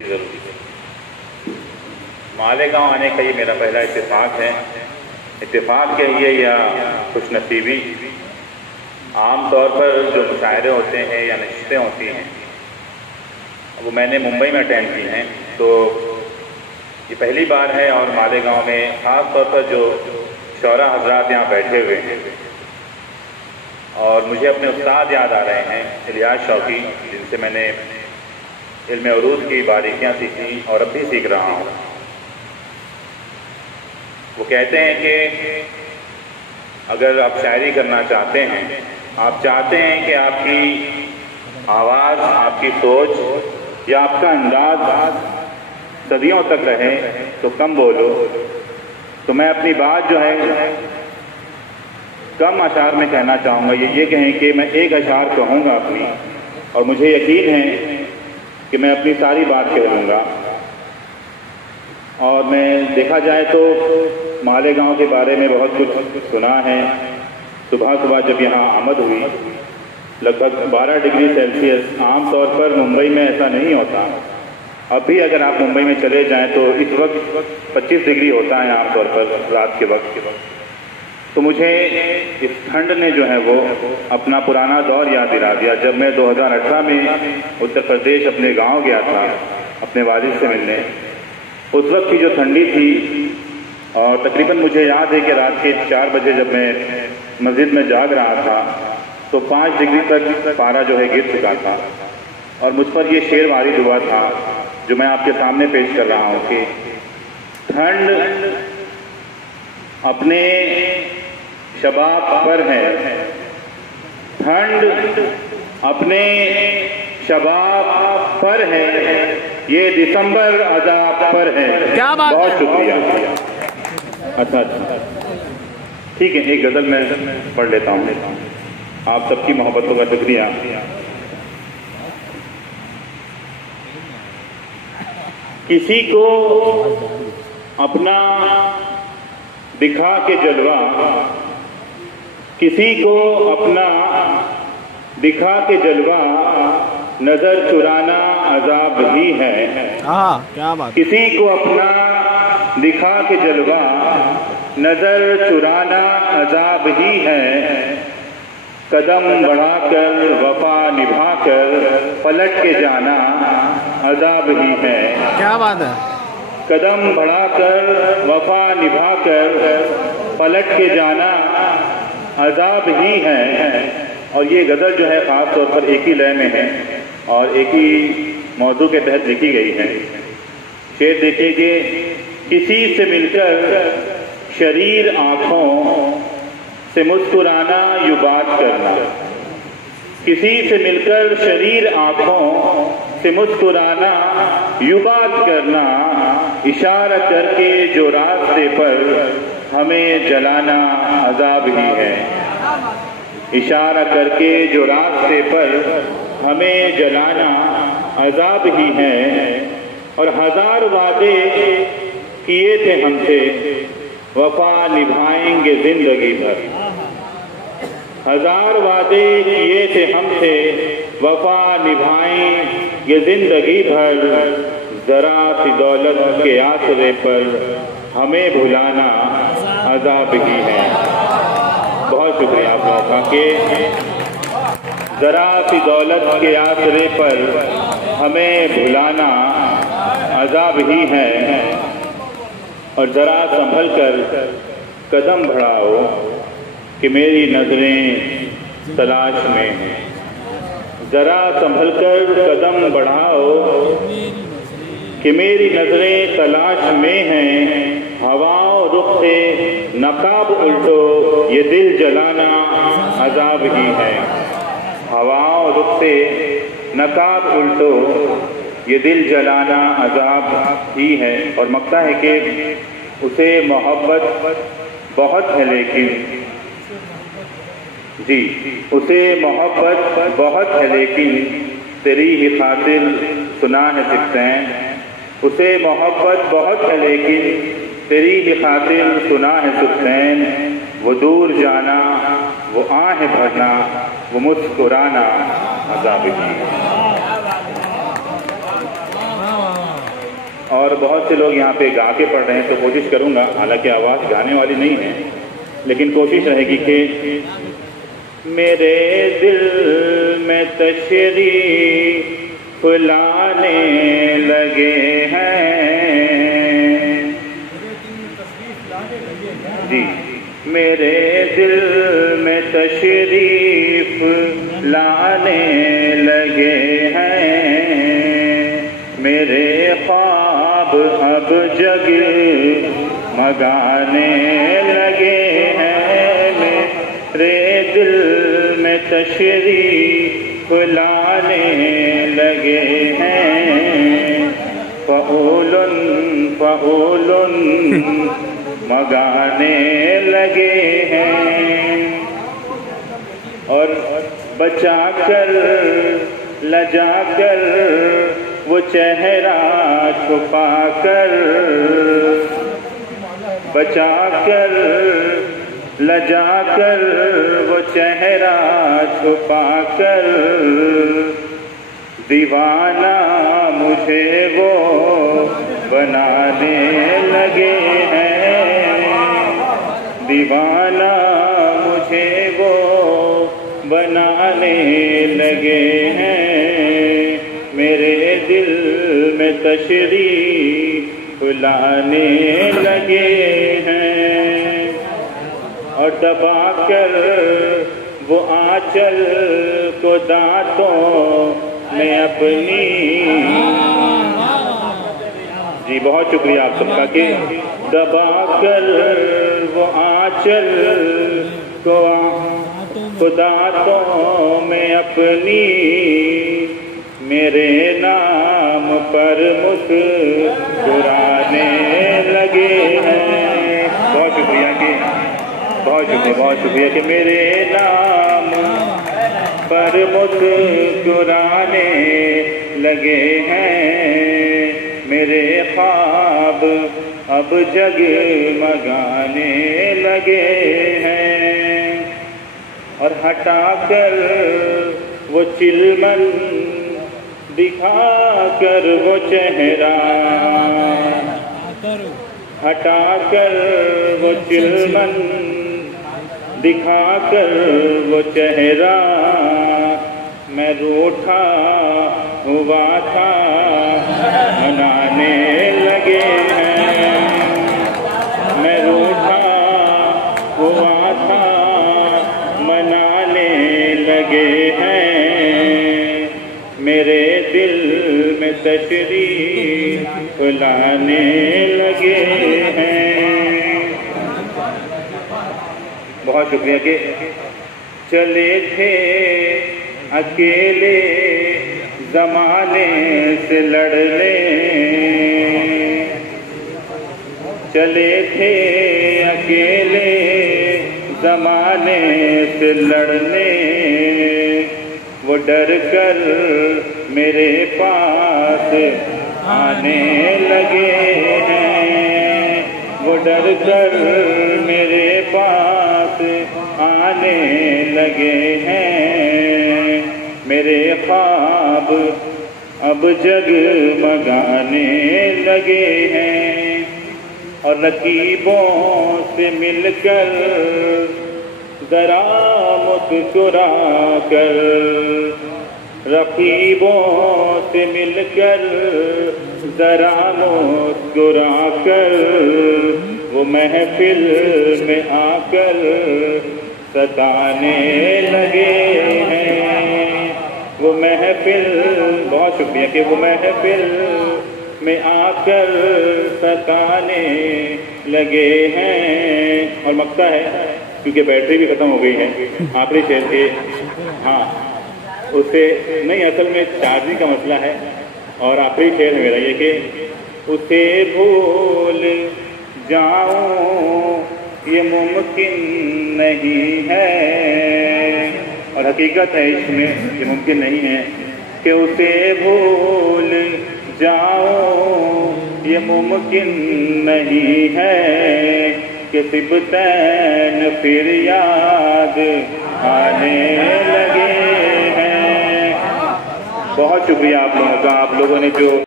ज़रूरी है। मालेगांव आने का ये मेरा पहला इत्तेफाक है। इत्तेफाक कहिए या खुशनसीबी। आम तौर पर जो मुशायरे होते हैं या नशिस्तें होती हैं वो मैंने मुंबई में अटेंड की हैं, तो ये पहली बार है। और मालेगांव में ख़ास तौर पर जो शौरा हजरात यहाँ बैठे हुए हैं, और मुझे अपने उस्ताद याद आ रहे हैं इलियास शौकी, जिनसे मैंने इल्म उरूद की बारीकियाँ सीखी और अब भी सीख रहा हूँ। वो कहते हैं कि अगर आप शायरी करना चाहते हैं, आप चाहते हैं कि आपकी आवाज़, आपकी सोच या आपका अंदाज सदियों तक रहे, तो कम बोलो। तो मैं अपनी बात जो है कम अशार में कहना चाहूँगा। ये कहें कि मैं एक अशार कहूँगा अपनी, और मुझे यकीन है कि मैं अपनी सारी बात कह लूँगा। और मैं देखा जाए तो मालेगांव के बारे में बहुत कुछ सुना है। सुबह सुबह जब यहाँ आमद हुई, लगभग 12 डिग्री सेल्सियस। आम तौर पर मुंबई में ऐसा नहीं होता। अब भी अगर आप मुंबई में चले जाएं तो इस वक्त 25 डिग्री होता है आम तौर पर रात के वक्त। तो मुझे इस ठंड ने जो है वो अपना पुराना दौर याद दिला दिया, जब मैं 2018 में उत्तर प्रदेश अपने गांव गया था अपने वालिद से मिलने। उस वक्त की जो ठंडी थी, और तकरीबन मुझे याद है कि रात के 4 बजे जब मैं मस्जिद में जाग रहा था तो 5 डिग्री तक पारा जो है गिर चुका था। और मुझ पर ये शेर वारिद हुआ था जो मैं आपके सामने पेश कर रहा हूँ कि ठंड अपने शबाब पर है, ठंड अपने शबाब पर है, ये दिसंबर अज़ाब पर है। क्या बात बहुत है? शुक्रिया। अच्छा, ठीक है, एक गज़ल मैं पढ़ लेता हूँ। आप सबकी मोहब्बतों का शुक्रिया। किसी को अपना दिखा के जलवा, किसी को अपना दिखा के जलवा, नजर चुराना अजाब ही है। क्या बात। किसी को अपना दिखा के जलवा, नजर चुराना अजाब ही है। कदम बढ़ाकर वफा निभाकर पलट के जाना अजाब ही है। क्या बात है? कदम बढ़ाकर वफा निभाकर पलट के जाना अजाब ही है। और ये गज़ल जो है ख़ास तौर पर एक ही लय में है और एक ही मौजू के तहत लिखी गई है। शेर देखिए कि किसी से मिलकर शरीर आँखों से मुस्कुराना यूं बात करना, किसी से मिलकर शरीर आँखों से मुस्कुराना यूं बात करना, इशारा करके जो रास्ते पर हमें जलाना अजाब ही है। इशारा करके जो रास्ते पर हमें जलाना अजाब ही है। और 1000 वादे किए थे हमसे, वफा निभाएंगे जिंदगी भर। 1000 वादे किए थे हमसे, वफा निभाएंगे जिंदगी भर। जरा सी दौलत के आसरे पर हमें भुलाना अजाब ही है। बहुत शुक्रिया आप लोगों का कि जरा सी दौलत के आसरे पर हमें भुलाना अजाब ही है। और जरा संभल कर कदम बढ़ाओ कि मेरी नजरें तलाश में हैं। जरा संभल कर कदम बढ़ाओ कि मेरी नजरें तलाश में हैं। हवाओं रुख से नकाब उल्टो, ये दिल जलाना अजाब ही है। हवाओं रुख से नकाब उल्टो, ये दिल जलाना अजाब ही है। और मकता है कि उसे मोहब्बत बहुत है, लेकिन जी उसे मोहब्बत बहुत है, लेकिन तेरी ही खातिर सुना है सिफ्तैन। उसे मोहब्बत बहुत है, लेकिन तेरी ही खातिर सुना है सिफ्तैन। वो दूर जाना, वो आहें भरना, वो मुस्कुराना अजाब ही है। और बहुत से लोग यहाँ पे गा के पढ़ रहे हैं, तो कोशिश करूँगा, हालांकि आवाज़ गाने वाली नहीं है, लेकिन कोशिश रहेगी कि मेरे दिल में तशरीफ लाने लगे हैं जी, मेरे दिल में तशरीफ लाने लगे हैं, मेरे ख्वाब अब जग मगाने लगे हैं, मेरे दिल में तशरीफ लाने लगे हैं, फ़ऊलुन फ़ऊलुन मगाने लगे हैं। और बचाकर लजाकर वो चेहरा छुपाकर, बचाकर लजाकर वो चेहरा छुपाकर, दीवाना मुझे वो बनाने लगे हैं, दीवाना मुझे वो बनाने लगे हैं, मेरे दिल में तशरीफ लाने लगे हैं। और दबाकर वो आंचल को दांतों में अपनी, जी बहुत शुक्रिया आप सबका, कि दबाकर वो आंचल को दांतों में अपनी, मेरे नाम पर मुस्कुराने लगे हैं। बहुत शुक्रिया कि बहुत शुक्रिया कि मेरे नाम पर मुस्कुराने लगे हैं, मेरे ख्वाब अब जगमगाने लगे हैं। और हटाकर वो चिलमन दिखाकर वो चेहरा, हटाकर वो चिलमन दिखाकर वो चेहरा, मैं रूठा हुआ था मनाने लगे हैं, मैं रूठा हुआ था मनाने लगे हैं, मेरे दिल में तशरीफ लाने लगे हैं। बहुत शुक्रिया कि चले थे अकेले ज़माने से लड़ने, चले थे अकेले ज़माने से लड़ने, वो डर कर मेरे पास आने लगे हैं, वो डर कर मेरे पास आने लगे हैं, मेरे ख्वाब अब जगमगाने लगे हैं। और रकीबों से मिलकर जरा मुस्कुरा कर, रकीबों से मिलकर जरा मुस्कुरा कर, वो महफिल में आकर सताने लगे हैं, वो महफिल, बहुत शुक्रिया कि वो महफिल में आकर सताने लगे हैं। और मकता है क्योंकि बैटरी भी खत्म हो गई है, आखिरी शेर के, हाँ उससे नहीं, असल में चार्जिंग का मसला है। और आखिरी शेर है मेरा ये कि उसे भूल जाऊं ये मुमकिन नहीं है, और हकीकत है इसमें ये मुमकिन नहीं है कि उसे भूल जाऊं ये मुमकिन नहीं है, कि तिब्बतैन फिर याद आने लगे हैं। बहुत शुक्रिया आप लोगों का, आप लोगों ने जो